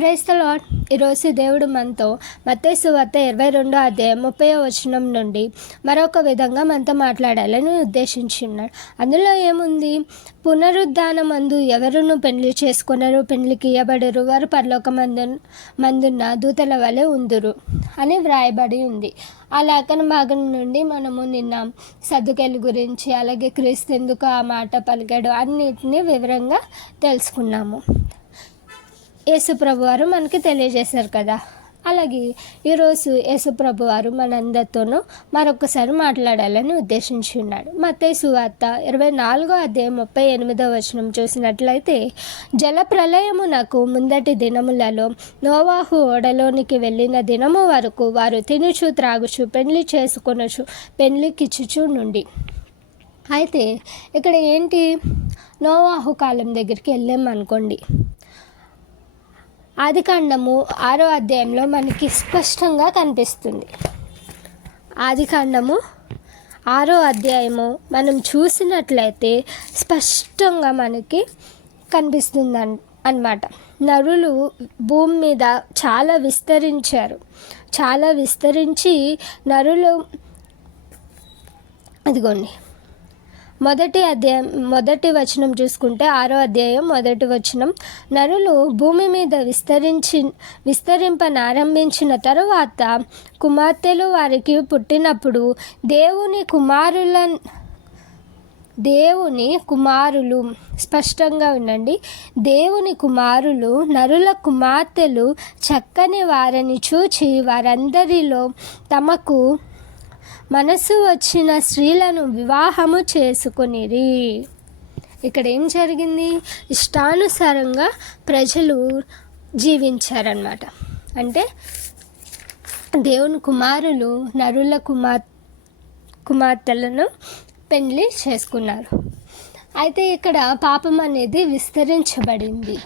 Price lord ఈరోజు దేవుడు మనతో మత్తేసు వార్త ఇరవై రెండో అధ్యాయం ముప్పై వచనం నుండి మరొక విధంగా మనతో మాట్లాడాలని ఉద్దేశించున్నాడు అందులో ఏముంది? పునరుద్ధానమందు ఎవరును పెళ్ళి చేసుకున్నారు పెళ్ళికి ఇయ్యబడరు? వారు పరలోక మందు మందున్న దూతల వలె ఉందురు అని వ్రాయబడి ఉంది. ఆ లేఖన భాగం నుండి మనము నిన్న. సర్దుకెళ్ళ గురించి అలాగే క్రీస్తు ఎందుకు ఆ మాట పలికాడు అన్నిటినీ వివరంగా తెలుసుకున్నాము. యేసుప్రభు వారు మనకి తెలియజేశారు కదా. అలాగే ఈరోజు యేసుప్రభు వారు మనందరితోనూ మరొకసారి మాట్లాడాలని ఉద్దేశించి ఉన్నాడు. మతే సువార్త ఇరవై నాలుగో అధ్యాయం ముప్పై ఎనిమిదో వచనం చూసినట్లయితే జల ప్రళయమునకు ముందటి దినములలో నోవాహు ఓడలోనికి వెళ్ళిన దినము వరకు వారు తినుచు త్రాగుచు పెళ్ళి చేసుకొనచు పెళ్ళికిచ్చుచు నుండి. అయితే ఇక్కడ ఏంటి? నోవాహు కాలం దగ్గరికి వెళ్ళామనుకోండి. ఆదికాండము ఆరో అధ్యాయంలో మనకి స్పష్టంగా కనిపిస్తుంది. ఆదికాండము ఆరో అధ్యాయము మనం చూసినట్లయితే స్పష్టంగా మనకి కనిపిస్తుంది అన్ అనమాట నరులు భూమి మీద చాలా విస్తరించారు. చాలా విస్తరించి నరులు అదిగోండి మొదటి అధ్యాయం మొదటి వచనం చూసుకుంటే ఆరో అధ్యాయం మొదటి వచనం. నరులు భూమి మీద విస్తరించి విస్తరింపనారంభించిన తరువాత కుమార్తెలు వారికి పుట్టినప్పుడు దేవుని కుమారుల దేవుని కుమారులు స్పష్టంగా ఉండండి. దేవుని కుమారులు నరుల కుమార్తెలు చక్కని వారిని చూచి వారందరిలో తమకు మనసు వచ్చిన స్త్రీలను వివాహము చేసుకునిరి. ఇక్కడ ఏం జరిగింది? ఇష్టానుసారంగా ప్రజలు జీవించారనమాట అంటే దేవుని కుమారులు నరుల కుమార్ కుమార్తెలను పెళ్ళి చేసుకున్నారు. అయితే ఇక్కడ పాపం అనేది విస్తరించబడింది.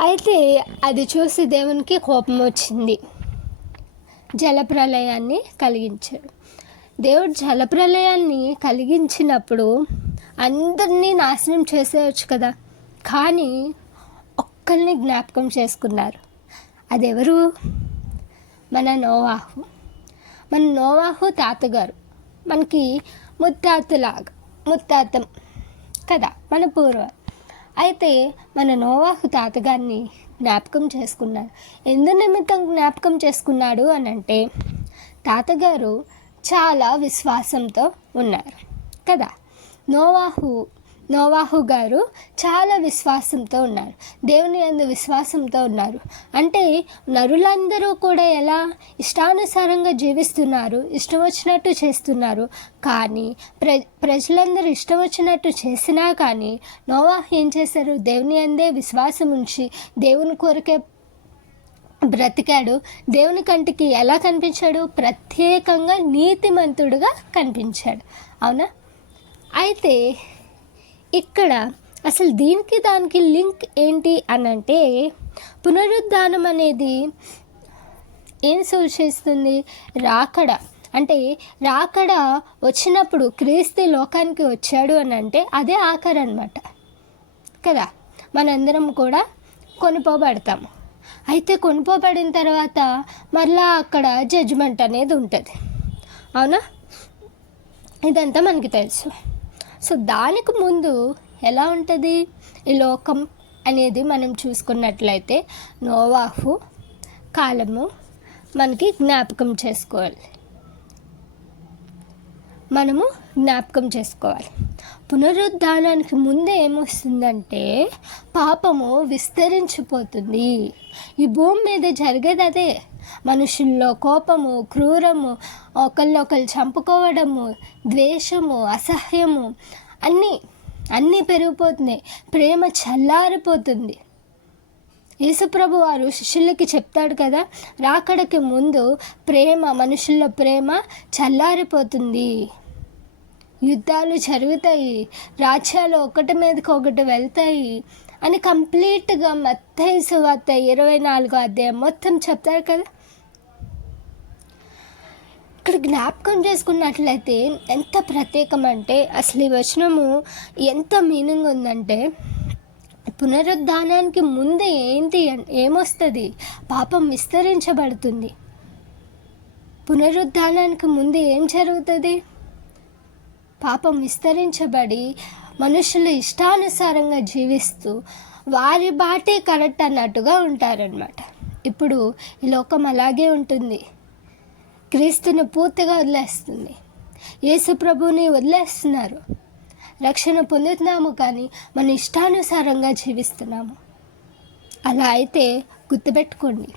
అయితే అది చూసి దేవునికి కోపం వచ్చింది. జలప్రలయాన్ని కలిగించాడు. దేవుడు జలప్రలయాన్ని కలిగించినప్పుడు అందరినీ నాశనం చేసేయచ్చు కదా. కానీ ఒక్కరిని జ్ఞాపకం చేసుకున్నారు. అదెవరు? మన నోవాహు. మన నోవాహు తాతగారు. మనకి ముత్తాతలాగా ముత్తాతం కదా మన పూర్వ. అయితే మన నోవాహు తాతగారిని జ్ఞాపకం చేసుకున్నారు ఎందు నిమిత్తం జ్ఞాపకం చేసుకున్నాడు అని అంటే తాతగారు చాలా విశ్వాసంతో ఉన్నారు. కదా? నోవాహు నోవాహు గారు చాలా విశ్వాసంతో ఉన్నారు. దేవుని అందు విశ్వాసంతో ఉన్నారు. అంటే నరులందరూ కూడా ఎలా ఇష్టానుసారంగా జీవిస్తున్నారు ఇష్టం వచ్చినట్టు చేస్తున్నారు. కానీ ప్ర ప్రజలందరూ ఇష్టం వచ్చినట్టు చేసినా కానీ నోవాహు ఏం చేశారు? దేవుని అందే విశ్వాసం ఉంచి దేవుని కోరికే బ్రతికాడు. దేవుని కంటికి ఎలా కనిపించాడు? ప్రత్యేకంగా నీతిమంతుడుగా కనిపించాడు. అవునా? అయితే ఇక్కడ అసలు దీనికి దానికి లింక్ ఏంటి అని అంటే పునరుద్ధానం అనేది ఏం సూచిస్తుంది? రాకడ. అంటే రాకడ వచ్చినప్పుడు క్రీస్తు లోకానికి వచ్చాడు అని అంటే అదే ఆఖరు అనమాట కదా? మనందరం కూడా కొనుపోబడతాము అయితే కొనుపోబడిన తర్వాత మరలా అక్కడ జడ్జిమెంట్ అనేది ఉంటుంది. అవునా? ఇదంతా మనకి తెలుసు. సో దానికి ముందు ఎలా ఉంటుంది? ఈ లోకం అనేది మనం చూసుకున్నట్లయితే నోవాహు కాలము మనకి జ్ఞాపకం చేసుకోవాలి. మనము జ్ఞాపకం చేసుకోవాలి. పునరుద్ధానానికి ముందే ఏమొస్తుందంటే పాపము విస్తరించిపోతుంది. ఈ భూమి మీద జరిగేది అదే. మనుషుల్లో కోపము క్రూరము ఒకళ్ళొకళ్ళు చంపుకోవడము ద్వేషము అసహ్యము అన్నీ అన్నీ పెరిగిపోతున్నాయి. ప్రేమ చల్లారిపోతుంది. యేసుప్రభు వారు శిష్యులకి చెప్తాడు కదా రాకడకి ముందు ప్రేమ మనుషుల్లో ప్రేమ చల్లారిపోతుంది. యుద్ధాలు జరుగుతాయి రాజ్యాలు ఒకటి మీదకి ఒకటి వెళ్తాయి అని కంప్లీట్గా మత్తయి సువార్త ఇరవై నాలుగో అధ్యాయం మొత్తం చెప్తారు కదా. ఇక్కడ జ్ఞాపకం చేసుకున్నట్లయితే ఎంత ప్రత్యేకం అంటే అసలు ఈ వచనము ఎంత మీనింగ్ ఉందంటే పునరుద్ధానానికి ముందు ఏంటి ఏమొస్తుంది? పాపం విస్తరించబడుతుంది. పునరుద్ధానానికి ముందు ఏం జరుగుతుంది? పాపం విస్తరించబడి మనుషులు ఇష్టానుసారంగా జీవిస్తూ వారి బాటే కరెక్ట్ అన్నట్టుగా ఉంటారనమాట ఇప్పుడు ఈ లోకం అలాగే ఉంటుంది. క్రీస్తుని పూర్తిగా వదిలేస్తుంది. యేసుప్రభుని వదిలేస్తున్నారు. రక్షణ పొందుతున్నాము కానీ మన ఇష్టానుసారంగా జీవిస్తున్నాము. అలా అయితే గుర్తుపెట్టుకోండి.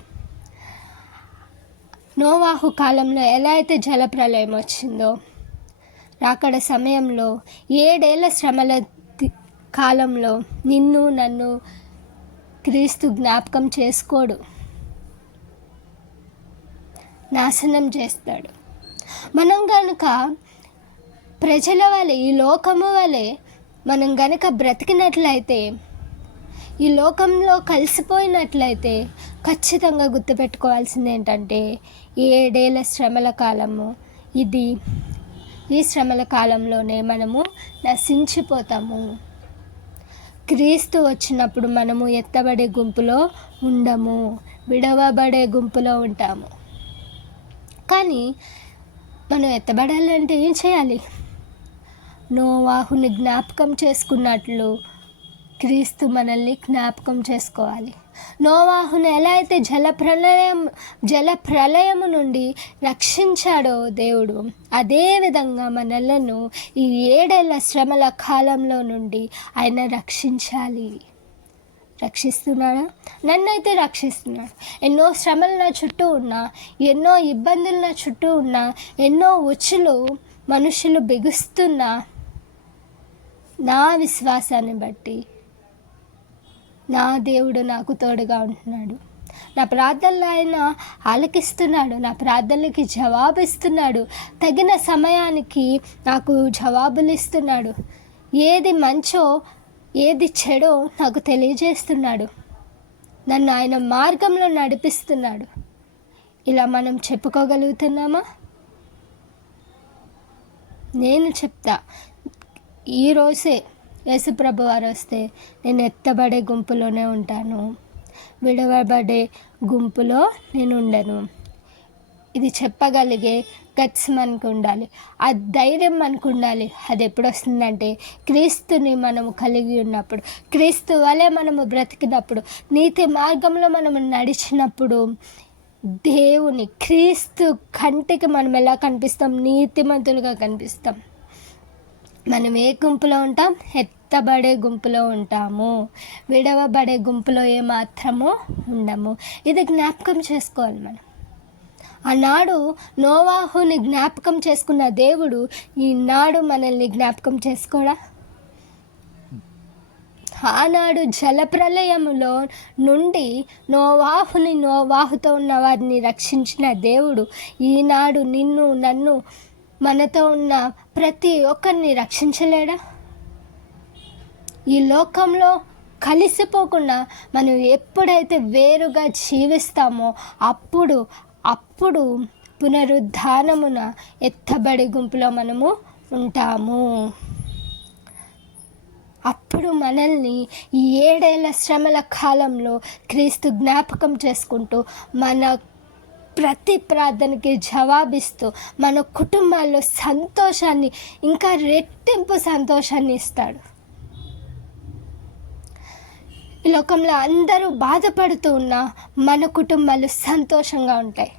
నోవాహు కాలంలో ఎలా అయితే జలప్రలయం వచ్చిందో రాకడ సమయంలో ఏడేళ్ళ శ్రమల కాలంలో నిన్ను నన్ను క్రీస్తు జ్ఞాపకం చేసుకోడు. నాశనం చేస్తాడు. మనం కనుక ప్రజల వలె ఈ లోకము వలె మనం గనక బ్రతికినట్లయితే ఈ లోకంలో కలిసిపోయినట్లయితే ఖచ్చితంగా గుర్తుపెట్టుకోవాల్సింది ఏంటంటే ఏడేళ్ళ శ్రమల కాలము. ఇది ఈ శ్రమల కాలంలోనే మనము నశించిపోతాము. క్రీస్తు వచ్చినప్పుడు మనము ఎత్తబడే గుంపులో ఉండము విడవబడే గుంపులో ఉంటాము. కానీ మనం ఎత్తబడాలంటే ఏం చేయాలి? నోవాహుని జ్ఞాపకం చేసుకున్నట్లు క్రీస్తు మనల్ని జ్ఞాపకం చేసుకోవాలి. నోవాహును ఎలా అయితే జల ప్రళయం జల ప్రళయము నుండి రక్షించాడో దేవుడు అదే విధంగా మనలను ఈ ఏడేళ్ళ శ్రమల కాలంలో నుండి ఆయన రక్షించాలి. రక్షిస్తున్నాడా? నన్నైతే రక్షిస్తున్నాడు. ఎన్నో శ్రమలు నా చుట్టూ ఉన్నా ఎన్నో ఇబ్బందులు నా చుట్టూ ఉన్నా ఎన్నో ఉచ్చులు మనుషులు బిగుస్తున్నా నా విశ్వాసాన్ని బట్టి నా దేవుడు నాకు తోడుగా ఉంటున్నాడు. నా ప్రార్థనలు ఆయన ఆలకిస్తున్నాడు నా ప్రార్థనలకి జవాబు ఇస్తున్నాడు తగిన సమయానికి నాకు జవాబులు ఇస్తున్నాడు. ఏది మంచో ఏది చెడో నాకు తెలియజేస్తున్నాడు. నన్ను ఆయన మార్గంలో నడిపిస్తున్నాడు. ఇలా మనం చెప్పుకోగలుగుతున్నామా? నేను చెప్తా. ఈరోజే యేసుప్రభు వారు వస్తే నేను ఎత్తబడే గుంపులోనే ఉంటాను. విడవబడే గుంపులో నేను ఉండను. ఇది చెప్పగలిగే గట్స్ మనకు ఉండాలి ఆ ధైర్యం మనకు ఉండాలి అది ఎప్పుడు వస్తుందంటే క్రీస్తుని మనము కలిగి ఉన్నప్పుడు క్రీస్తు వలె మనము బ్రతికినప్పుడు నీతి మార్గంలో మనము నడిచినప్పుడు దేవుని క్రీస్తు కంటికి మనం ఎలా కనిపిస్తాం? నీతిమంతులుగా కనిపిస్తాం. మనం ఏ గుంపులో ఉంటాం? ఎత్తబడే గుంపులో ఉంటాము. విడవబడే గుంపులో ఏమాత్రము ఉండము. ఇది జ్ఞాపకం చేసుకోవాలి మనం. ఆనాడు నోవాహుని జ్ఞాపకం చేసుకున్న దేవుడు ఈనాడు మనల్ని జ్ఞాపకం చేసుకోడా? ఆనాడు జలప్రలయములో నుండి నోవాహుని నోవాహుతో ఉన్న వారిని రక్షించిన దేవుడు ఈనాడు నిన్ను నన్ను మనతో ఉన్న ప్రతి ఒక్కరిని రక్షించలేడా? ఈ లోకంలో కలిసిపోకుండా మనం ఎప్పుడైతే వేరుగా జీవిస్తామో అప్పుడు అప్పుడు పునరుద్ధానమున ఎత్తబడి గుంపులో మనము ఉంటాము. అప్పుడు మనల్ని ఈ ఏడేళ్ళ శ్రమల కాలంలో క్రీస్తు జ్ఞాపకం చేసుకుంటూ మన ప్రతి ప్రార్థనకి జవాబిస్తూ మన కుటుంబాల్లో సంతోషాన్ని ఇంకా రెట్టింపు సంతోషాన్ని ఇస్తాడు. ఈ లోకంలో అందరూ బాధపడుతూ ఉన్నా మన కుటుంబాలు సంతోషంగా ఉంటాయి.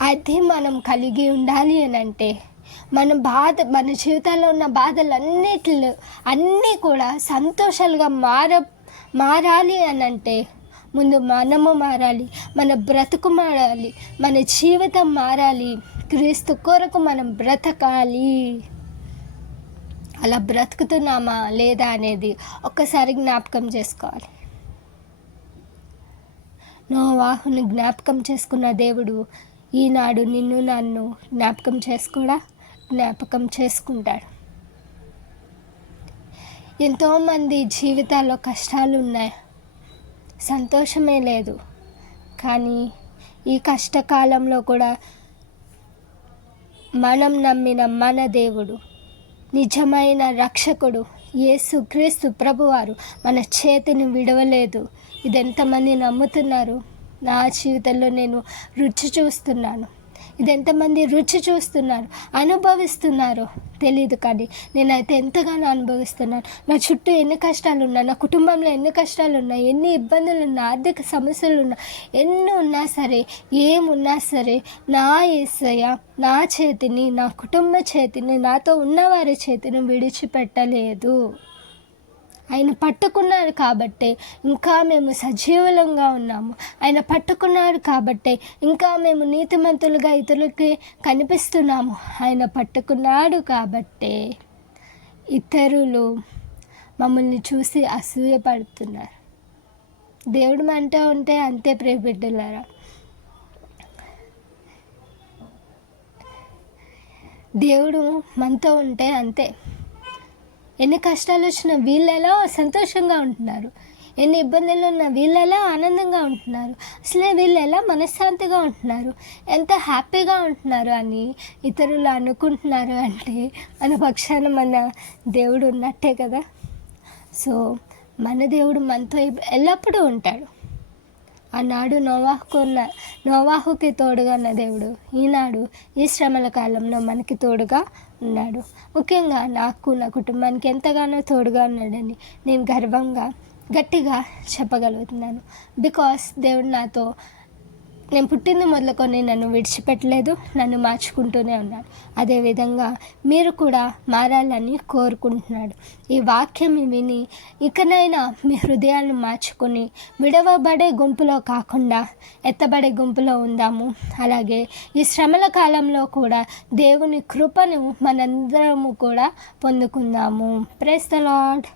అది మనం కలిగి ఉండాలి అని అంటే మన బాధ మన జీవితంలో ఉన్న బాధలన్నిటిలో అన్నీ కూడా సంతోషాలుగా మార మారాలి అని అంటే ముందు మనము మారాలి మన బ్రతుకు మారాలి మన జీవితం మారాలి క్రీస్తు కొరకు మనం బ్రతకాలి. అలా బ్రతుకుతున్నామా లేదా అనేది ఒక్కసారి జ్ఞాపకం చేసుకోవాలి. నోవాహుని జ్ఞాపకం చేసుకున్న దేవుడు ఈనాడు నిన్ను నన్ను జ్ఞాపకం చేసుకోడా? జ్ఞాపకం చేసుకుంటాడు. ఎంతోమంది జీవితాల్లో కష్టాలు ఉన్నాయి. సంతోషమే లేదు. కానీ ఈ కష్టకాలంలో కూడా మనం నమ్మిన మన దేవుడు నిజమైన రక్షకుడు యేసు క్రీస్తు ప్రభువారు మన చేతిని విడవలేదు. ఇది ఎంతమంది నమ్ముతున్నారు? నా జీవితంలో నేను రుచి చూస్తున్నాను. ఇది ఎంతమంది రుచి చూస్తున్నారు? అనుభవిస్తున్నారు? తెలియదు కానీ నేనైతే ఎంతగానో అనుభవిస్తున్నాను. నా చుట్టూ ఎన్ని కష్టాలు ఉన్నాయి నా కుటుంబంలో ఎన్ని కష్టాలు ఉన్నాయి ఎన్ని ఇబ్బందులు ఉన్నా ఆర్థిక సమస్యలు ఉన్నా ఎన్ని ఉన్నా సరే ఏమున్నా సరే నా ఏసయ్య నా చేతిని నా కుటుంబ చేతిని నాతో ఉన్నవారి చేతిని విడిచిపెట్టలేదు. ఆయన పట్టుకున్నారు కాబట్టే ఇంకా మేము సజీవులంగా ఉన్నాము. ఆయన పట్టుకున్నారు కాబట్టే ఇంకా మేము నీతిమంతులుగా ఇతరులకి కనిపిస్తున్నాము. ఆయన పట్టుకున్నాడు కాబట్టే ఇతరులు మమ్మల్ని చూసి అసూయపడుతున్నారు. దేవుడు మంట ఉంటే అంతే ప్రియబిడ్డలారా. దేవుడు మనతో ఉంటే అంతే. ఎన్ని కష్టాలు వచ్చినా వీళ్ళెలా సంతోషంగా ఉంటున్నారు? ఎన్ని ఇబ్బందులు ఉన్నా వీళ్ళెలా ఆనందంగా ఉంటున్నారు? అసలే వీళ్ళు ఎలా మనశ్శాంతిగా ఉంటున్నారు? ఎంత హ్యాపీగా ఉంటున్నారు అని ఇతరులు అనుకుంటున్నారు అంటే మన పక్షాన మన దేవుడు ఉన్నట్టే కదా? సో మన దేవుడు మనతో ఎల్లప్పుడూ ఉంటాడు. ఆనాడు నోవాహుకు ఉన్న నోవాహుకి తోడుగా ఉన్న దేవుడు ఈనాడు ఈ శ్రమల కాలంలో మనకి తోడుగా ఉన్నాడు. ముఖ్యంగా నాకు నా కుటుంబానికి ఎంతగానో తోడుగా ఉన్నాడని నేను గర్వంగా గట్టిగా చెప్పగలుగుతున్నాను. బికాస్ దేవుడు నాతో నేను పుట్టింది మొదలుకొని నన్ను విడిచిపెట్టలేదు నన్ను మార్చుకుంటూనే ఉన్నాడు. అదేవిధంగా మీరు కూడా మారాలని కోరుకుంటున్నాడు. ఈ వాక్యం విని ఇకనైనా మీ హృదయాలను మార్చుకొని విడవబడే గుంపులో కాకుండా ఎత్తబడే గుంపులో ఉందాము. అలాగే ఈ శ్రమల కాలంలో కూడా దేవుని కృపను మనందరము కూడా పొందుకుందాము. Praise the lord